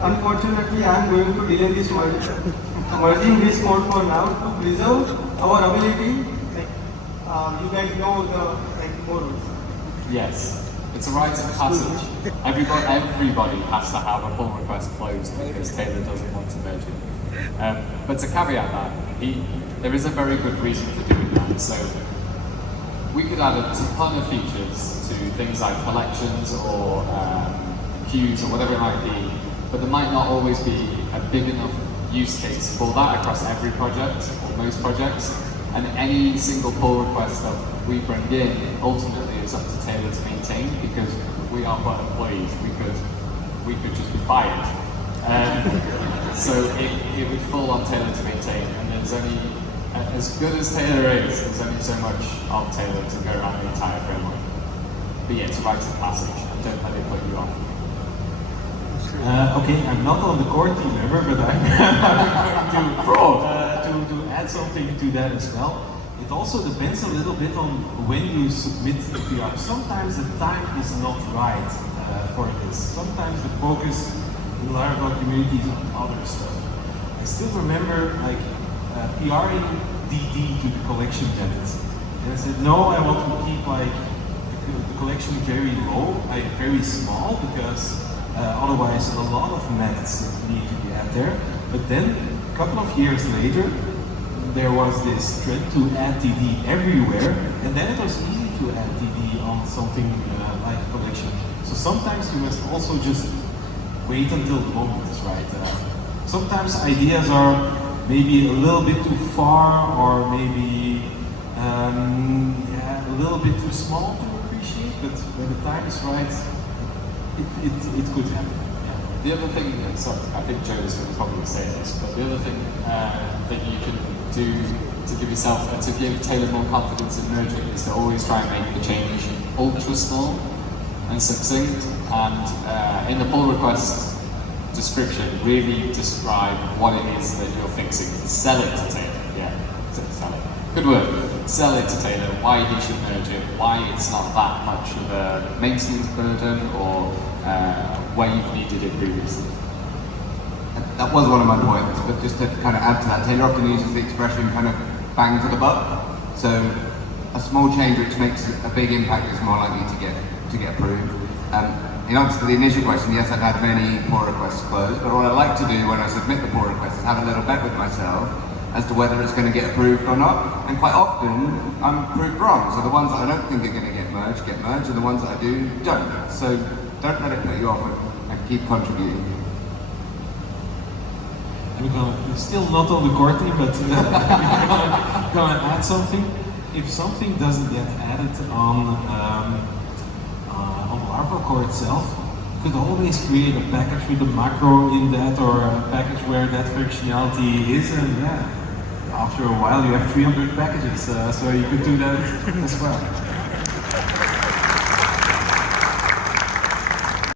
unfortunately I'm going to delay this merging this code for now to preserve our ability. You guys know the more rules. Yes, it's a rite of passage. Everybody has to have a pull request closed because Taylor doesn't want to merge it. But to caveat that, there is a very good reason for doing that. So we could add a ton of features to things like collections or queues or whatever it might be, but there might not always be a big enough use case for that across every project or most projects. And any single pull request that we bring in ultimately is up to Taylor to maintain because we are but employees. We could just be fired. So it would fall on Taylor to maintain, and there's only, as good as Taylor is, there's only so much of Taylor to go around the entire framework. But yeah, it's a rite of passage, and don't let it put you off. Okay, I'm not on the core team member, but I'm going to add something to that as well. It also depends a little bit on when you submit the PR. Sometimes the time is not right for this. Sometimes the focus in the Laravel community is on other stuff. I still remember like PRing DD to the collection methods. And I said, no, I want to keep like the collection very low, like very small, because otherwise a lot of methods need to be added there. But then a couple of years later, there was this trend to add DD everywhere, and then it was easy to add DD on something like a collection. So sometimes you must also just wait until the moment is right. Sometimes ideas are maybe a little bit too far, or maybe a little bit too small to appreciate, but when the time is right, it could happen. Yeah. The other thing, sorry, I think Joe is going to probably say this, but the other thing that you can do to give yourself, to give Taylor more confidence in merging is to always try and make the change ultra small and succinct, and in the pull request description, really describe what it is that you're fixing. Sell it to Taylor, yeah, sell it. Good word. Sell it to Taylor, why he should merge it, why it's not that much of a maintenance burden, or where you've needed it previously. That was one of my points, but just to kind of add to that, Taylor often uses the expression kind of bang for the buck. So a small change which makes a big impact is more likely to get approved. In answer to the initial question, yes, I've had many pull requests closed, but what I like to do when I submit the pull request is have a little bet with myself as to whether it's going to get approved or not. And quite often, I'm proved wrong. So the ones that I don't think are going to get merged, and the ones that I do, don't. So don't let it put you off and keep contributing. I'm still not on the core team, but I'm gonna add something. If something doesn't get added on Laravel core itself, you could always create a package with a macro in that, or a package where that functionality is, and yeah, after a while you have 300 packages, so you could do that as well.